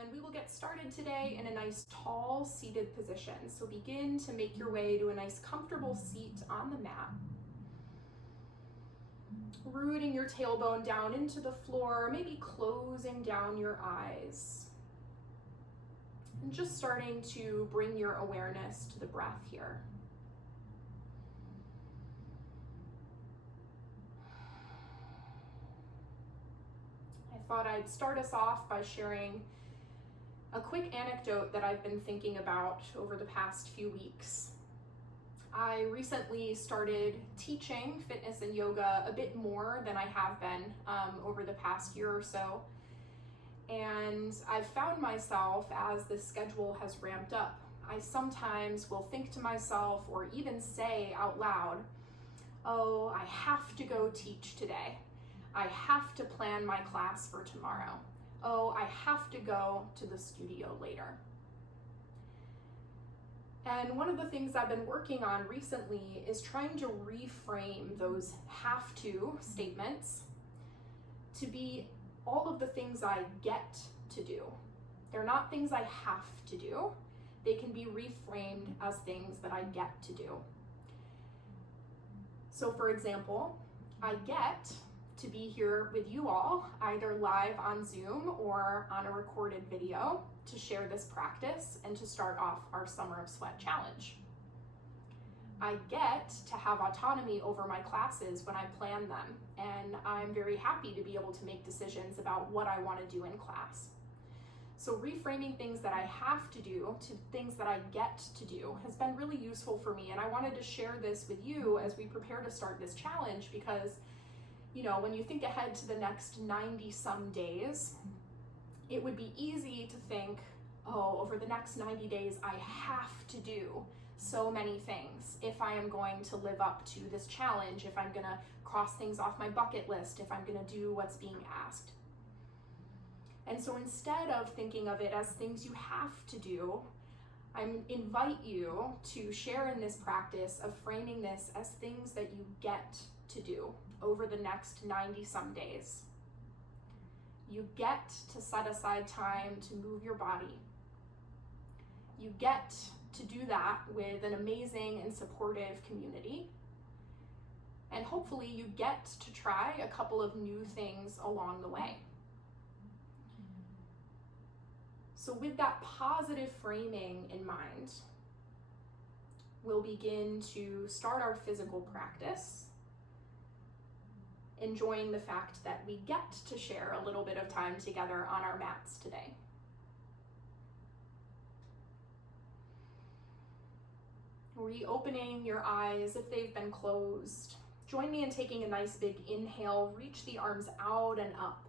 And we will get started today in a nice tall seated position. So begin to make your way to a nice comfortable seat on the mat. Rooting your tailbone down into the floor, maybe closing down your eyes. And just starting to bring your awareness to the breath here. I thought I'd start us off by sharing a quick anecdote that I've been thinking about over the past few weeks. I recently started teaching fitness and yoga a bit more than I have been over the past year or so. And I've found myself, as this schedule has ramped up, I sometimes will think to myself or even say out loud, oh, I have to go teach today. I have to plan my class for tomorrow. Oh, I have to go to the studio later. And one of the things I've been working on recently is trying to reframe those have to statements to be all of the things I get to do. They're not things I have to do. They can be reframed as things that I get to do. So for example, I get to be here with you all, either live on Zoom or on a recorded video, to share this practice and to start off our Summer of Sweat challenge. I get to have autonomy over my classes when I plan them, and I'm very happy to be able to make decisions about what I want to do in class. So reframing things that I have to do to things that I get to do has been really useful for me, and I wanted to share this with you as we prepare to start this challenge because, you know, when you think ahead to the next 90 some days, it would be easy to think, oh, over the next 90 days, I have to do so many things if I am going to live up to this challenge, if I'm gonna cross things off my bucket list, if I'm gonna do what's being asked. And so instead of thinking of it as things you have to do, I invite you to share in this practice of framing this as things that you get to do over the next 90 some days. You get to set aside time to move your body. You get to do that with an amazing and supportive community. And hopefully you get to try a couple of new things along the way. So with that positive framing in mind, we'll begin to start our physical practice, enjoying the fact that we get to share a little bit of time together on our mats today. Reopening your eyes if they've been closed. Join me in taking a nice big inhale, reach the arms out and up.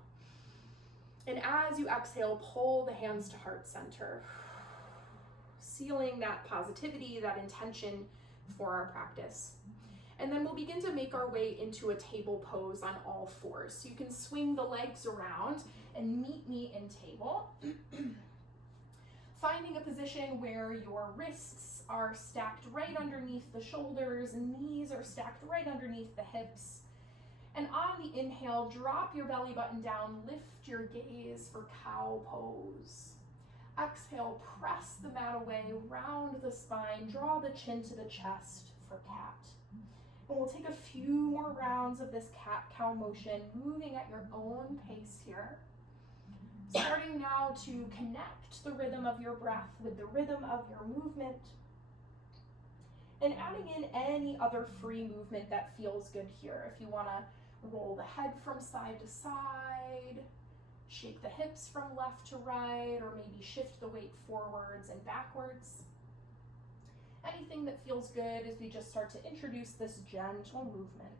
And as you exhale, pull the hands to heart center, sealing that positivity, that intention for our practice. And then we'll begin to make our way into a table pose on all fours. So you can swing the legs around and meet me in table. Finding a position where your wrists are stacked right underneath the shoulders and knees are stacked right underneath the hips. And on the inhale, drop your belly button down, lift your gaze for cow pose. Exhale, press the mat away, round the spine, draw the chin to the chest for cat. And we'll take a few more rounds of this cat-cow motion, moving at your own pace here. Starting now to connect the rhythm of your breath with the rhythm of your movement. And adding in any other free movement that feels good here. If you want to roll the head from side to side, shake the hips from left to right, or maybe shift the weight forwards and backwards. Anything that feels good as we just start to introduce this gentle movement.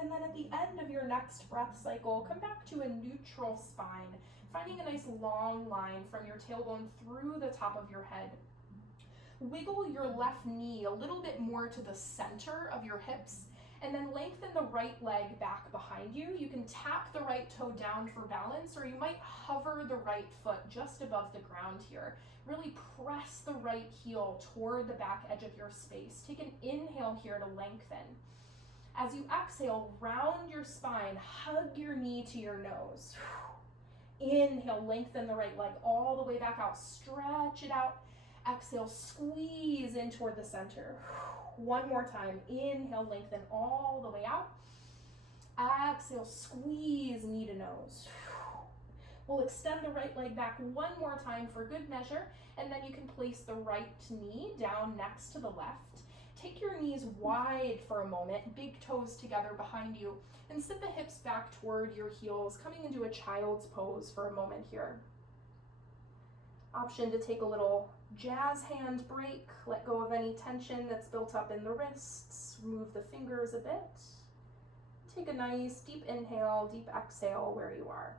And then at the end of your next breath cycle, come back to a neutral spine, finding a nice long line from your tailbone through the top of your head. Wiggle your left knee a little bit more to the center of your hips And then lengthen the right leg back behind you. You can tap the right toe down for balance, or you might hover the right foot just above the ground here. Really press the right heel toward the back edge of your space. Take an inhale here to lengthen. As you exhale, round your spine, hug your knee to your nose. Inhale, lengthen the right leg all the way back out, stretch it out. Exhale, squeeze in toward the center. One more time, inhale, lengthen all the way out. Exhale, squeeze knee to nose. We'll extend the right leg back one more time for good measure, and then you can place the right knee down next to the left. Take your knees wide for a moment, big toes together behind you, and sit the hips back toward your heels, coming into a child's pose for a moment here. Option to take a little jazz hand break, let go of any tension that's built up in the wrists, remove the fingers a bit. Take a nice deep inhale, deep exhale where you are.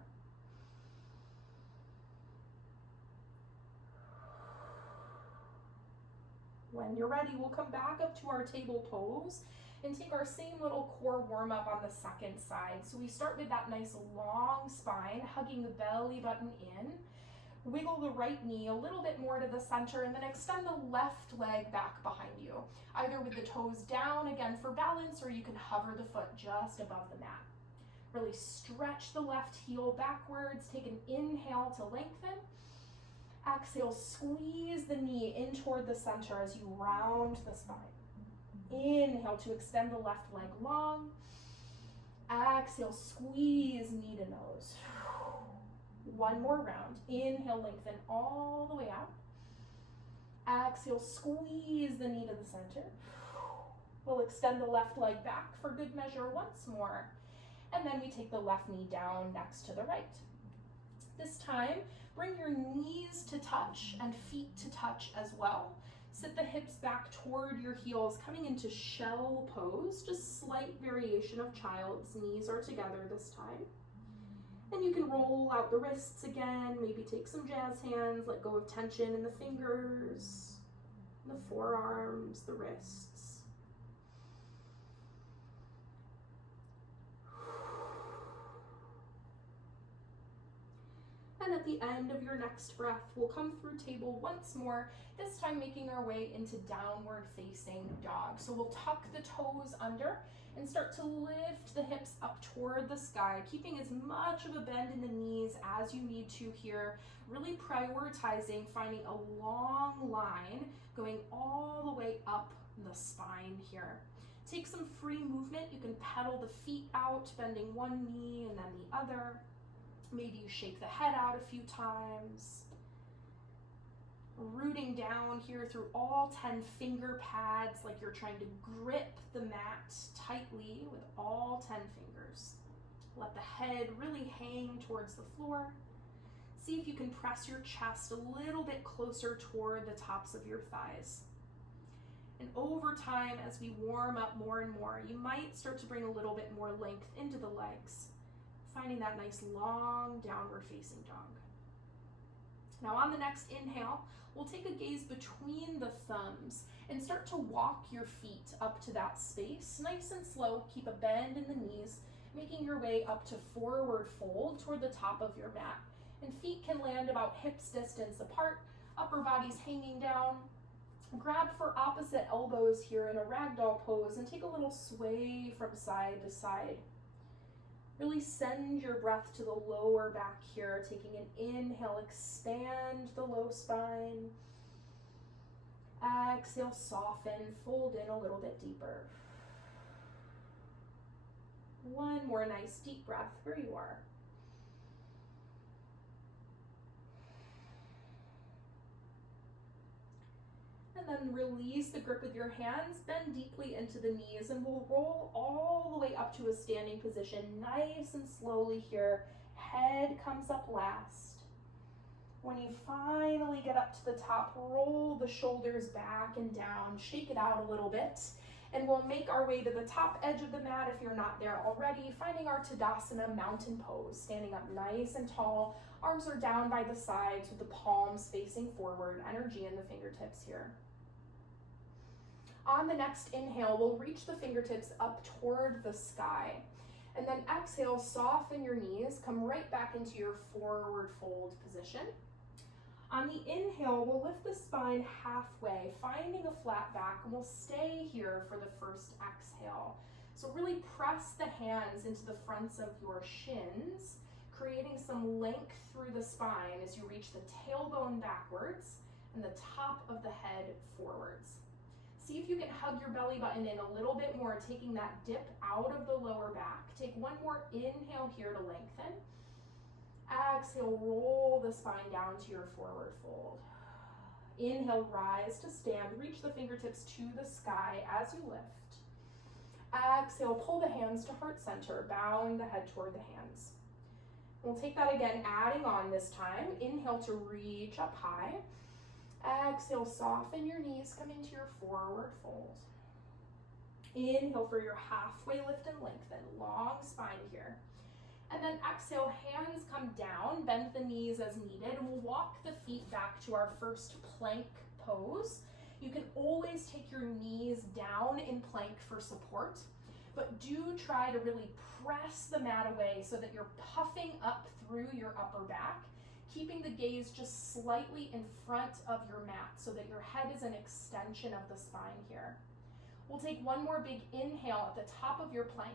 When you're ready, we'll come back up to our table pose and take our same little core warm up on the second side. So we start with that nice long spine, hugging the belly button in. Wiggle the right knee a little bit more to the center, and then extend the left leg back behind you, either with the toes down again for balance, or you can hover the foot just above the mat. Really stretch the left heel backwards. Take an inhale to lengthen. Exhale, squeeze the knee in toward the center as you round the spine. Inhale to extend the left leg long. Exhale, squeeze knee to nose. One more round. Inhale, lengthen all the way out. Exhale, squeeze the knee to the center. We'll extend the left leg back for good measure once more. And then we take the left knee down next to the right. This time, bring your knees to touch and feet to touch as well. Sit the hips back toward your heels, coming into shell pose, just slight variation of child's. Knees are together this time. And you can roll out the wrists again, maybe take some jazz hands, let go of tension in the fingers, the forearms, the wrists. And at the end of your next breath, we'll come through table once more, this time making our way into downward facing dog. So we'll tuck the toes under and start to lift the hips up toward the sky, keeping as much of a bend in the knees as you need to here, really prioritizing finding a long line going all the way up the spine here. Take some free movement. You can pedal the feet out, bending one knee and then the other. Maybe you shake the head out a few times. Rooting down here through all 10 finger pads, like you're trying to grip the mat tightly with all 10 fingers. Let the head really hang towards the floor. See if you can press your chest a little bit closer toward the tops of your thighs. And over time, as we warm up more and more, you might start to bring a little bit more length into the legs, finding that nice long downward facing dog. Now on the next inhale, we'll take a gaze between the thumbs and start to walk your feet up to that space. Nice and slow, keep a bend in the knees, making your way up to forward fold toward the top of your mat. And feet can land about hips distance apart, upper body's hanging down. Grab for opposite elbows here in a ragdoll pose and take a little sway from side to side. Really send your breath to the lower back here, taking an inhale, expand the low spine. Exhale, soften, fold in a little bit deeper. One more nice deep breath where you are. And then release the grip with your hands, bend deeply into the knees, and we'll roll all the way up to a standing position, nice and slowly here. Head comes up last. When you finally get up to the top, roll the shoulders back and down, shake it out a little bit, and we'll make our way to the top edge of the mat if you're not there already, finding our Tadasana mountain pose, standing up nice and tall. Arms are down by the sides with the palms facing forward, energy in the fingertips here. On the next inhale, we'll reach the fingertips up toward the sky. And then exhale, soften your knees, come right back into your forward fold position. On the inhale, we'll lift the spine halfway, finding a flat back, and we'll stay here for the first exhale. So really press the hands into the fronts of your shins, creating some length through the spine as you reach the tailbone backwards and the top of the head forwards. See if you can hug your belly button in a little bit more, taking that dip out of the lower back. Take one more inhale here to lengthen. Exhale, roll the spine down to your forward fold. Inhale, rise to stand. Reach the fingertips to the sky as you lift. Exhale, pull the hands to heart center, bowing the head toward the hands. We'll take that again, adding on this time. Inhale to reach up high. Exhale, soften your knees, come into your forward fold. Inhale for your halfway lift and lengthen, long spine here. And then exhale, hands come down, bend the knees as needed, and we'll walk the feet back to our first plank pose. You can always take your knees down in plank for support, but do try to really press the mat away so that you're puffing up through your upper back, keeping the gaze just slightly in front of your mat so that your head is an extension of the spine here. We'll take one more big inhale at the top of your plank.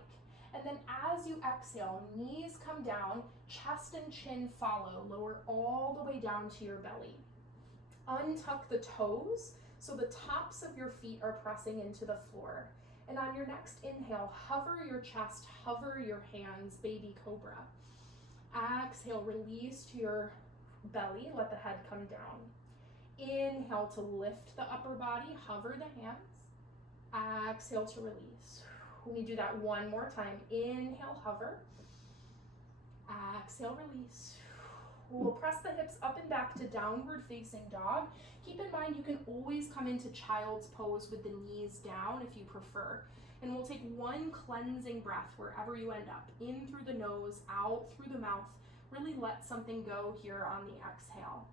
And then as you exhale, knees come down, chest and chin follow, lower all the way down to your belly. Untuck the toes so the tops of your feet are pressing into the floor. And on your next inhale, hover your chest, hover your hands, baby cobra. Exhale, release to your belly, let the head come down. Inhale to lift the upper body, hover the hands. Exhale to release. We do that one more time. Inhale, hover. Exhale, release. We'll press the hips up and back to downward facing dog. Keep in mind you can always come into child's pose with the knees down if you prefer. And we'll take one cleansing breath wherever you end up. In through the nose, out through the mouth. Really let something go here on the exhale.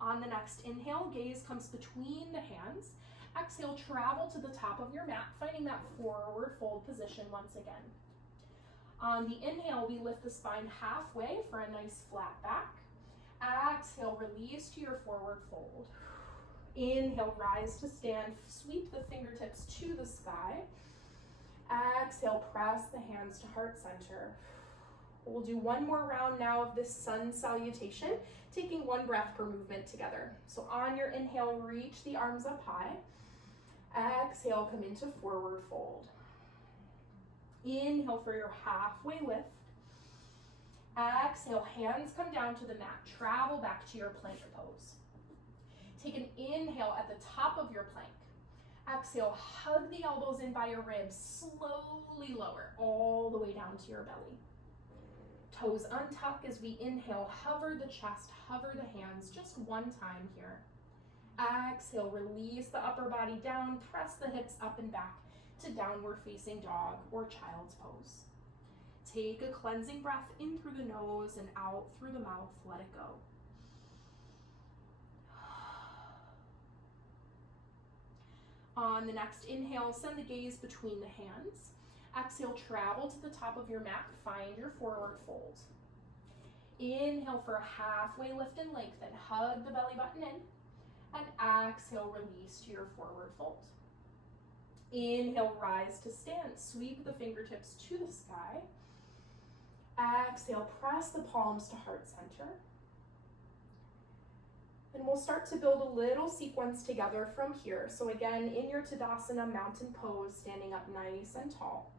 On the next inhale, gaze comes between the hands. Exhale, travel to the top of your mat, finding that forward fold position once again. On the inhale, we lift the spine halfway for a nice flat back. Exhale, release to your forward fold. Inhale, rise to stand, sweep the fingertips to the sky. Exhale, press the hands to heart center. We'll do one more round now of this sun salutation, taking one breath per movement together. So on your inhale, reach the arms up high. Exhale, come into forward fold. Inhale for your halfway lift. Exhale, hands come down to the mat. Travel back to your plank pose. Take an inhale at the top of your plank. Exhale, hug the elbows in by your ribs. Slowly lower all the way down to your belly. Toes untuck as we inhale. Hover the chest, hover the hands. Just one time here. Exhale, release the upper body down. Press the hips up and back to downward facing dog or child's pose. Take a cleansing breath in through the nose and out through the mouth. Let it go. On the next inhale, send the gaze between the hands. Exhale, travel to the top of your mat. Find your forward fold. Inhale for a halfway lift and lengthen. Hug the belly button in. And exhale, release to your forward fold. Inhale, rise to stand. Sweep the fingertips to the sky. Exhale, press the palms to heart center. And we'll start to build a little sequence together from here. So again, in your Tadasana mountain pose, standing up nice and tall.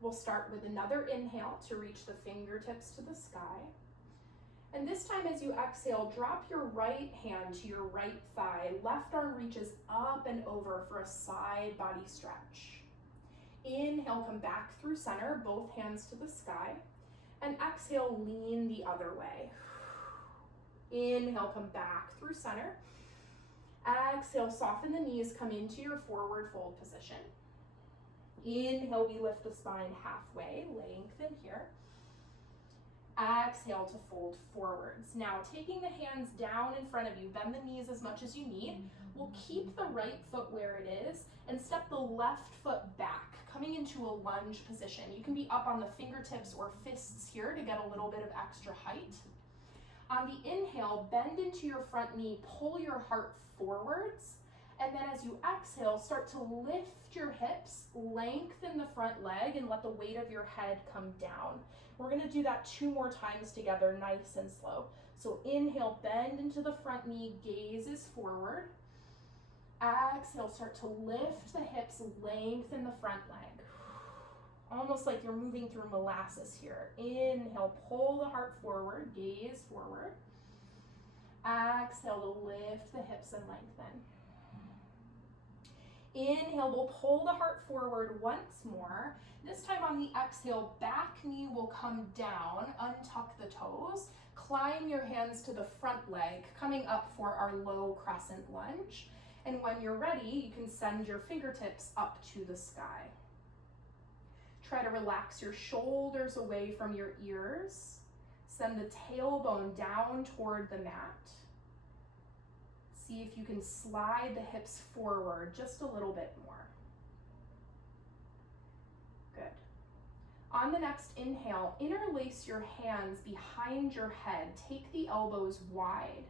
We'll start with another inhale to reach the fingertips to the sky. And this time as you exhale, drop your right hand to your right thigh. Left arm reaches up and over for a side body stretch. Inhale, come back through center, both hands to the sky. And exhale, lean the other way. Inhale, come back through center. Exhale, soften the knees, come into your forward fold position. Inhale, we lift the spine halfway, lengthen here. Exhale to fold forwards. Now taking the hands down in front of you, bend the knees as much as you need. We'll keep the right foot where it is and step the left foot back, coming into a lunge position. You can be up on the fingertips or fists here to get a little bit of extra height. On the inhale, bend into your front knee, pull your heart forwards, and then as you exhale, start to lift your hips, lengthen the front leg, and let the weight of your head come down. We're gonna do that 2 more times together, nice and slow. So inhale, bend into the front knee, gaze is forward. Exhale, start to lift the hips, lengthen the front leg. Almost like you're moving through molasses here. Inhale, pull the heart forward, gaze forward. Exhale to lift the hips and lengthen. Inhale, we'll pull the heart forward once more. This time on the exhale, back knee will come down, untuck the toes, climb your hands to the front leg, coming up for our low crescent lunge. And when you're ready, you can send your fingertips up to the sky. Try to relax your shoulders away from your ears. Send the tailbone down toward the mat. See if you can slide the hips forward just a little bit more. Good. On the next inhale, interlace your hands behind your head. Take the elbows wide.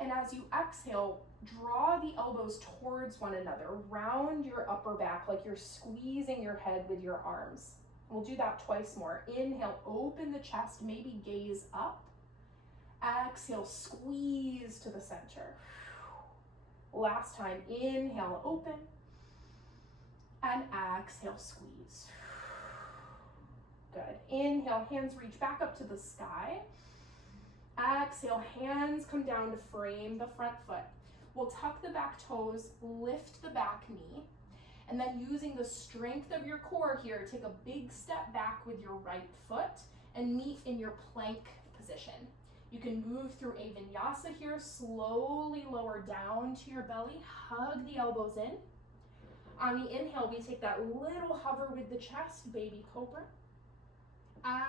And as you exhale, draw the elbows towards one another. Round your upper back like you're squeezing your head with your arms. We'll do that twice more. Inhale, open the chest, maybe gaze up. Exhale, squeeze to the center. Last time, inhale, open. And exhale, squeeze. Good. Inhale, hands reach back up to the sky. Exhale, hands come down to frame the front foot. We'll tuck the back toes, lift the back knee, and then using the strength of your core here, take a big step back with your right foot and meet in your plank position. You can move through a vinyasa here, slowly lower down to your belly, hug the elbows in. On the inhale, we take that little hover with the chest, baby cobra.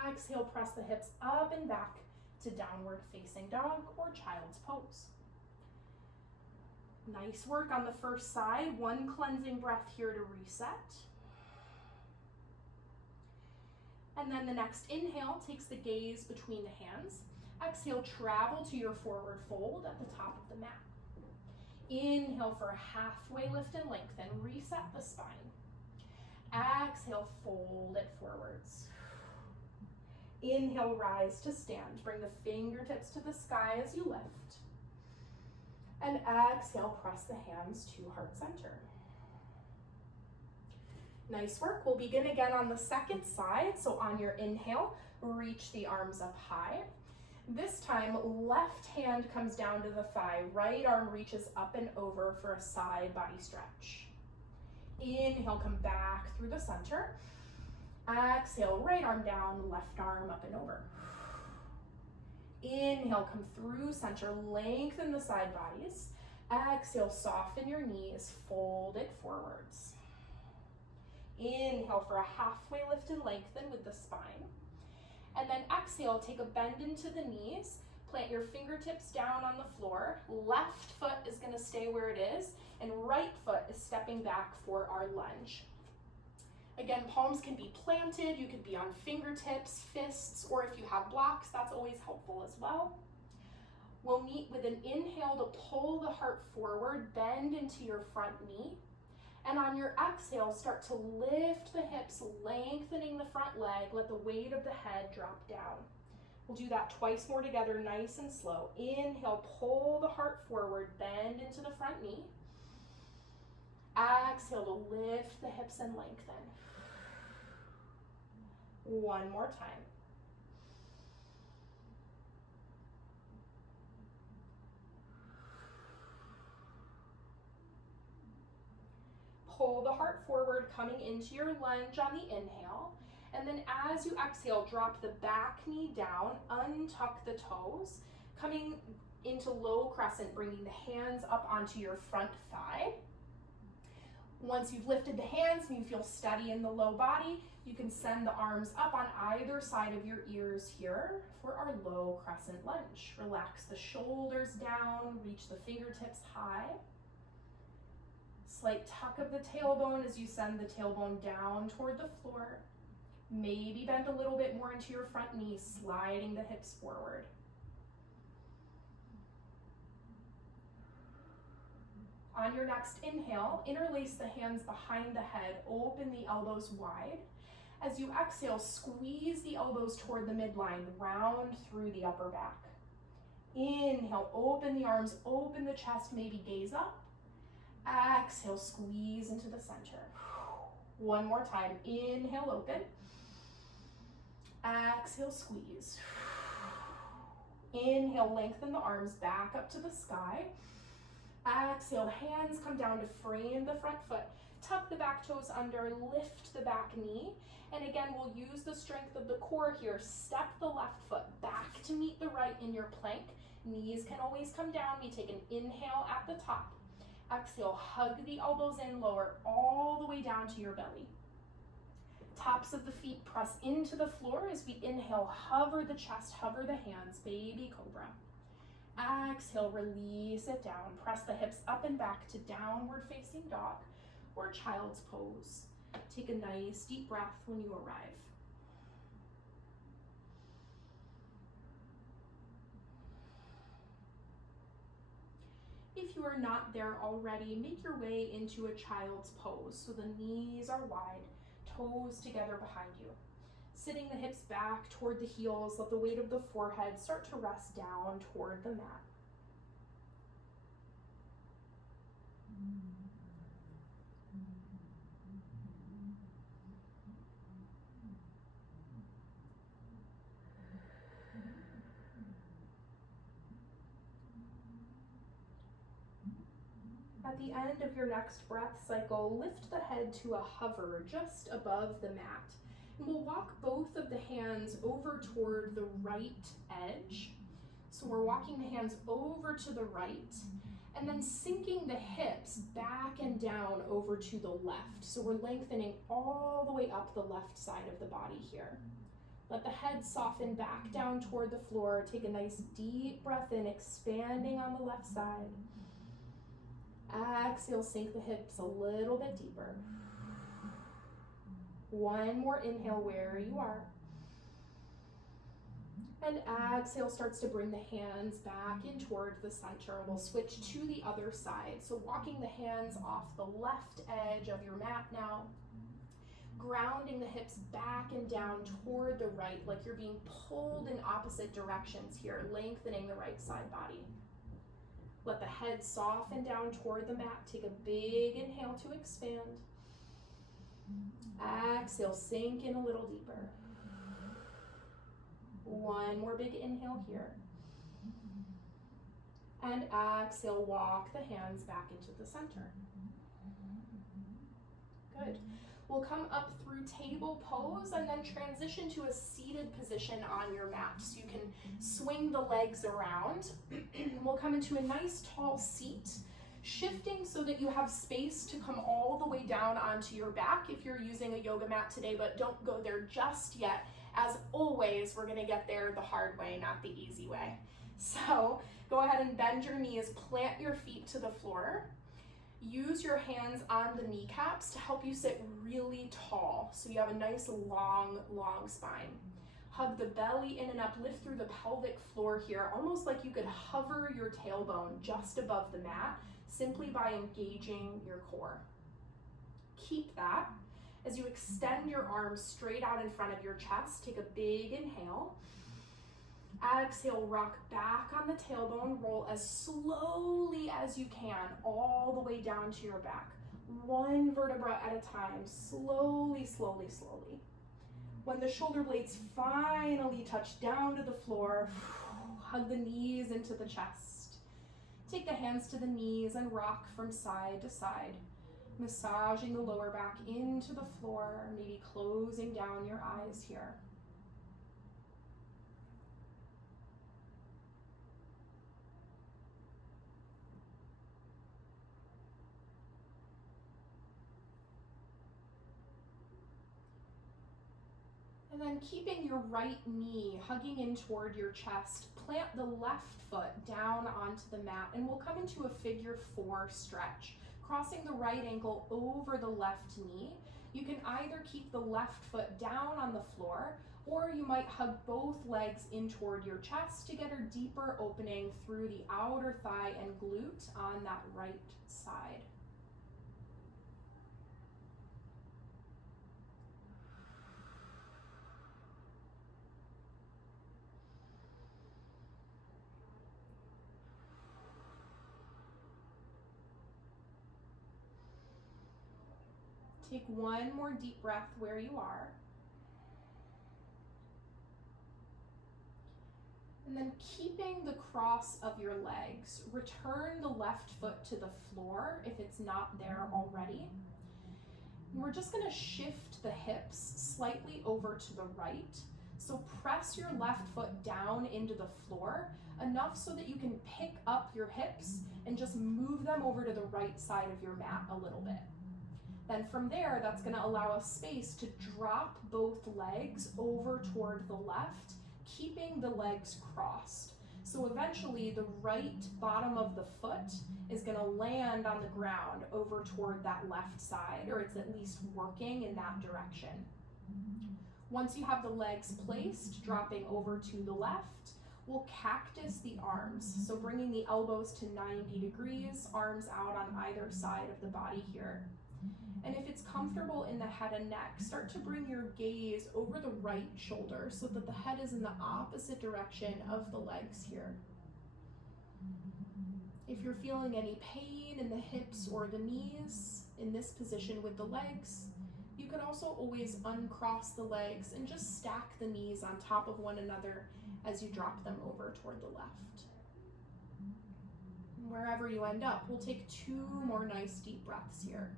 Exhale, press the hips up and back to downward facing dog or child's pose. Nice work on the first side. One cleansing breath here to reset. And then the next inhale takes the gaze between the hands. Exhale, travel to your forward fold at the top of the mat. Inhale for a halfway lift and lengthen. Reset the spine. Exhale, fold it forwards. Inhale, rise to stand. Bring the fingertips to the sky as you lift. And exhale, press the hands to heart center. Nice work. We'll begin again on the second side. So on your inhale, reach the arms up high. This time, left hand comes down to the thigh. Right arm reaches up and over for a side body stretch. Inhale, come back through the center. Exhale, right arm down, left arm up and over. Inhale, come through center, lengthen the side bodies. Exhale, soften your knees, fold it forwards. Inhale for a halfway lift and lengthen with the spine. And then exhale, take a bend into the knees, plant your fingertips down on the floor. Left foot is gonna stay where it is, and right foot is stepping back for our lunge. Again, palms can be planted, you could be on fingertips, fists, or if you have blocks, that's always helpful as well. We'll meet with an inhale to pull the heart forward, bend into your front knee. And on your exhale, start to lift the hips, lengthening the front leg, let the weight of the head drop down. We'll do that twice more together, nice and slow. Inhale, pull the heart forward, bend into the front knee. Exhale to lift the hips and lengthen. One more time. Pull the heart forward, coming into your lunge on the inhale. And then as you exhale, drop the back knee down, untuck the toes, coming into low crescent, bringing the hands up onto your front thigh. Once you've lifted the hands and you feel steady in the low body, you can send the arms up on either side of your ears here for our low crescent lunge. Relax the shoulders down, reach the fingertips high. Slight tuck of the tailbone as you send the tailbone down toward the floor. Maybe bend a little bit more into your front knee, sliding the hips forward. On your next inhale, interlace the hands behind the head, open the elbows wide. As you exhale, squeeze the elbows toward the midline, round through the upper back. Inhale, open the arms, open the chest, maybe gaze up. Exhale, squeeze into the center. One more time, inhale, open. Exhale, squeeze. Inhale, lengthen the arms back up to the sky. Exhale, hands come down to frame the front foot. Tuck the back toes under, lift the back knee. And again, we'll use the strength of the core here. Step the left foot back to meet the right in your plank. Knees can always come down. We take an inhale at the top. Exhale, hug the elbows in, lower all the way down to your belly. Tops of the feet press into the floor as we inhale, hover the chest, hover the hands, baby cobra. Exhale, release it down. Press the hips up and back to downward facing dog or child's pose. Take a nice deep breath when you arrive. If you are not there already, make your way into a child's pose. So the knees are wide, toes together behind you. Sitting the hips back toward the heels, let the weight of the forehead start to rest down toward the mat. At the end of your next breath cycle, lift the head to a hover just above the mat. And we'll walk both of the hands over toward the right edge. So we're walking the hands over to the right and then sinking the hips back and down over to the left. So we're lengthening all the way up the left side of the body here. Let the head soften back down toward the floor. Take a nice deep breath in, expanding on the left side. Exhale, sink the hips a little bit deeper. One more inhale where you are. And exhale starts to bring the hands back in toward the center. We'll switch to the other side. So walking the hands off the left edge of your mat now. Grounding the hips back and down toward the right, like you're being pulled in opposite directions here, lengthening the right side body. Let the head soften down toward the mat. Take a big inhale to expand. Exhale, sink in a little deeper. One more big inhale here. And exhale, walk the hands back into the center. Good. We'll come up through table pose and then transition to a seated position on your mat. So you can swing the legs around. We'll come into a nice tall seat, shifting so that you have space to come all the way down onto your back if you're using a yoga mat today, but don't go there just yet. As always, we're gonna get there the hard way, not the easy way. So go ahead and bend your knees, plant your feet to the floor. Use your hands on the kneecaps to help you sit really tall, so you have a nice long spine. Hug the belly in and up, lift through the pelvic floor here, almost like you could hover your tailbone just above the mat, simply by engaging your core. Keep that. As you extend your arms straight out in front of your chest, take a big inhale. Exhale, rock back on the tailbone, roll as slowly as you can, all the way down to your back. One vertebra at a time, slowly. When the shoulder blades finally touch down to the floor, hug the knees into the chest. Take the hands to the knees and rock from side to side, massaging the lower back into the floor, maybe closing down your eyes here. And then keeping your right knee hugging in toward your chest, plant the left foot down onto the mat, and we'll come into a figure 4 stretch, crossing the right ankle over the left knee. You can either keep the left foot down on the floor, or you might hug both legs in toward your chest to get a deeper opening through the outer thigh and glute on that right side. Take one more deep breath where you are. And then keeping the cross of your legs, return the left foot to the floor if it's not there already. And we're just gonna shift the hips slightly over to the right. So press your left foot down into the floor, enough so that you can pick up your hips and just move them over to the right side of your mat a little bit. Then from there, that's gonna allow us space to drop both legs over toward the left, keeping the legs crossed. So eventually the right bottom of the foot is gonna land on the ground over toward that left side, or it's at least working in that direction. Once you have the legs placed, dropping over to the left, we'll cactus the arms. So bringing the elbows to 90 degrees, arms out on either side of the body here. And if it's comfortable in the head and neck, start to bring your gaze over the right shoulder so that the head is in the opposite direction of the legs here. If you're feeling any pain in the hips or the knees in this position with the legs, you could also always uncross the legs and just stack the knees on top of one another as you drop them over toward the left. And wherever you end up, we'll take 2 more nice deep breaths here.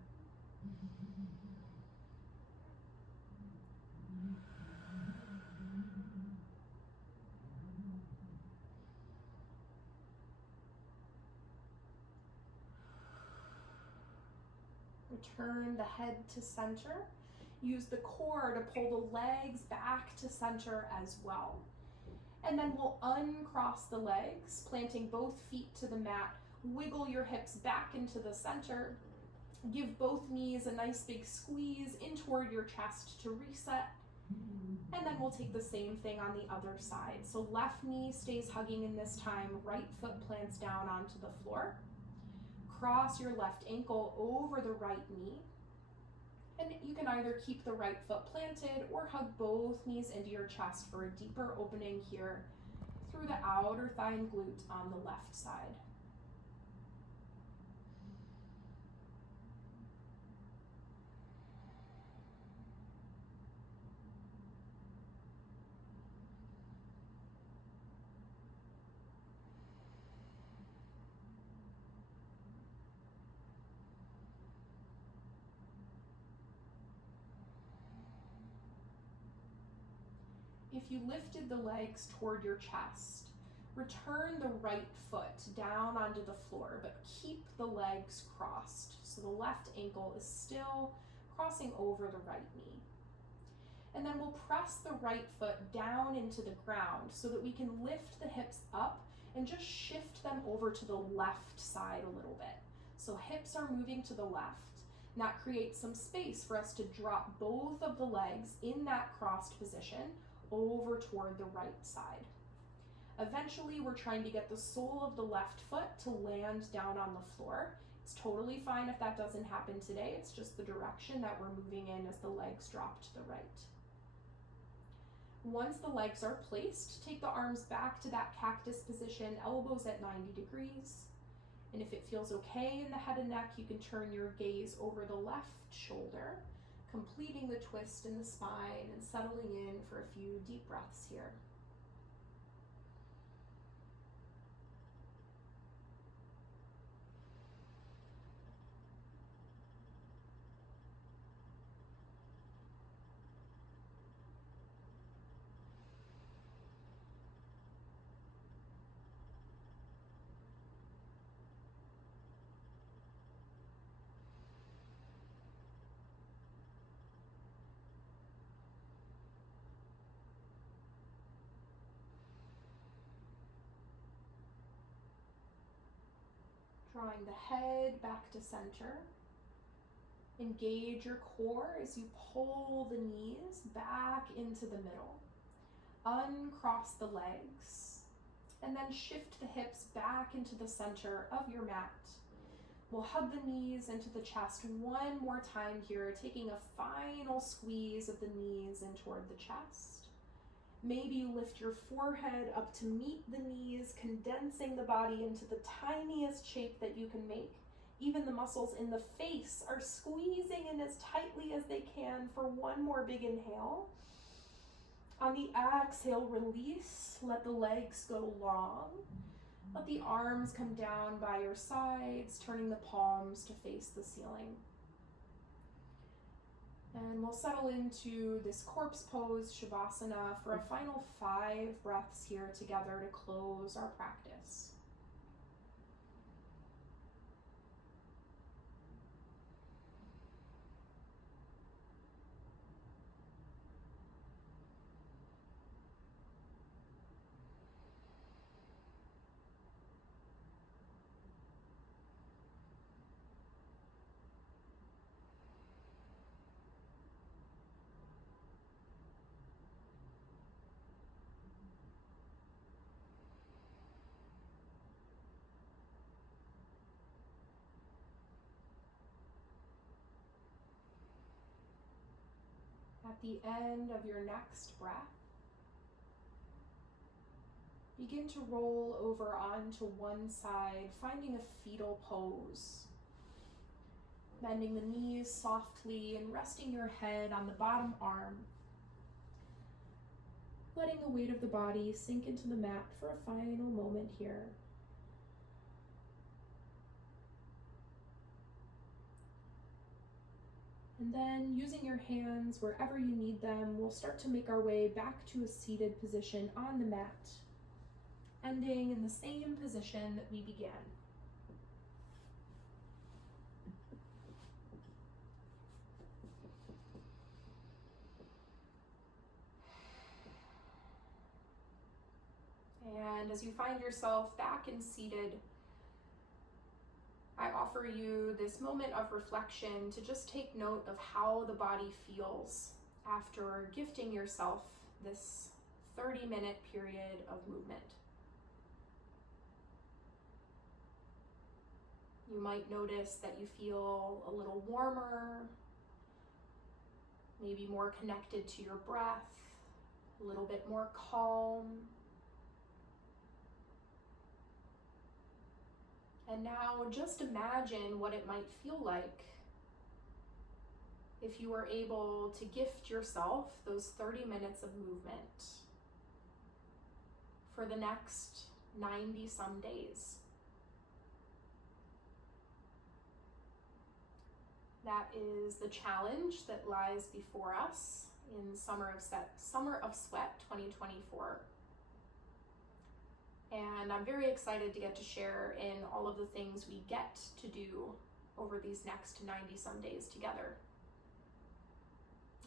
Return the head to center. Use the core to pull the legs back to center as well. And then we'll uncross the legs, planting both feet to the mat. Wiggle your hips back into the center. Give both knees a nice big squeeze in toward your chest to reset. And then we'll take the same thing on the other side. So left knee stays hugging in this time, right foot plants down onto the floor. Cross your left ankle over the right knee. And you can either keep the right foot planted or hug both knees into your chest for a deeper opening here through the outer thigh and glute on the left side. If you lifted the legs toward your chest, return the right foot down onto the floor, but keep the legs crossed. So the left ankle is still crossing over the right knee. And then we'll press the right foot down into the ground so that we can lift the hips up and just shift them over to the left side a little bit. So hips are moving to the left. And that creates some space for us to drop both of the legs in that crossed position over toward the right side. Eventually, we're trying to get the sole of the left foot to land down on the floor. It's totally fine if that doesn't happen today. It's just the direction that we're moving in as the legs drop to the right. Once the legs are placed, take the arms back to that cactus position, elbows at 90 degrees. And if it feels okay in the head and neck, you can turn your gaze over the left shoulder, completing the twist in the spine and settling in for a few deep breaths here. Drawing the head back to center. Engage your core as you pull the knees back into the middle. Uncross the legs, and then shift the hips back into the center of your mat. We'll hug the knees into the chest one more time here, taking a final squeeze of the knees in toward the chest. Maybe you lift your forehead up to meet the knees, condensing the body into the tiniest shape that you can make. Even the muscles in the face are squeezing in as tightly as they can for one more big inhale. On the exhale, release. Let the legs go long. Let the arms come down by your sides, turning the palms to face the ceiling. And we'll settle into this corpse pose, Shavasana, for a final 5 breaths here together to close our practice. At the end of your next breath, begin to roll over onto one side, finding a fetal pose. Bending the knees softly and resting your head on the bottom arm. Letting the weight of the body sink into the mat for a final moment here. And then, using your hands wherever you need them, we'll start to make our way back to a seated position on the mat, ending in the same position that we began. And as you find yourself back and seated, I offer you this moment of reflection to just take note of how the body feels after gifting yourself this 30-minute period of movement. You might notice that you feel a little warmer, maybe more connected to your breath, a little bit more calm. And now just imagine what it might feel like if you were able to gift yourself those 30 minutes of movement for the next 90 some days. That is the challenge that lies before us in Summer of Sweat 2024. And I'm very excited to get to share in all of the things we get to do over these next 90 some days together.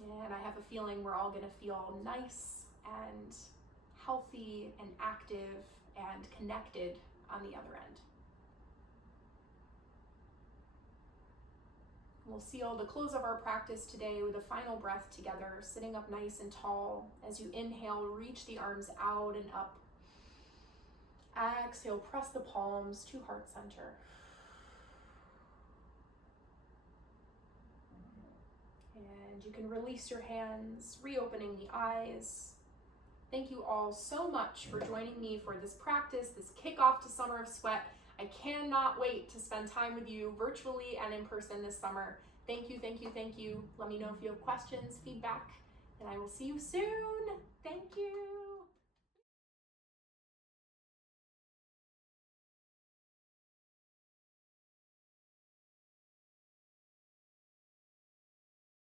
And I have a feeling we're all gonna feel nice and healthy and active and connected on the other end. We'll seal the close of our practice today with a final breath together, sitting up nice and tall. As you inhale, reach the arms out and up. Exhale, press the palms to heart center. And you can release your hands, reopening the eyes. Thank you all so much for joining me for this practice, this kickoff to Summer of Sweat. I cannot wait to spend time with you virtually and in person this summer. Thank you, thank you, thank you. Let me know if you have questions, feedback, and I will see you soon. Thank you.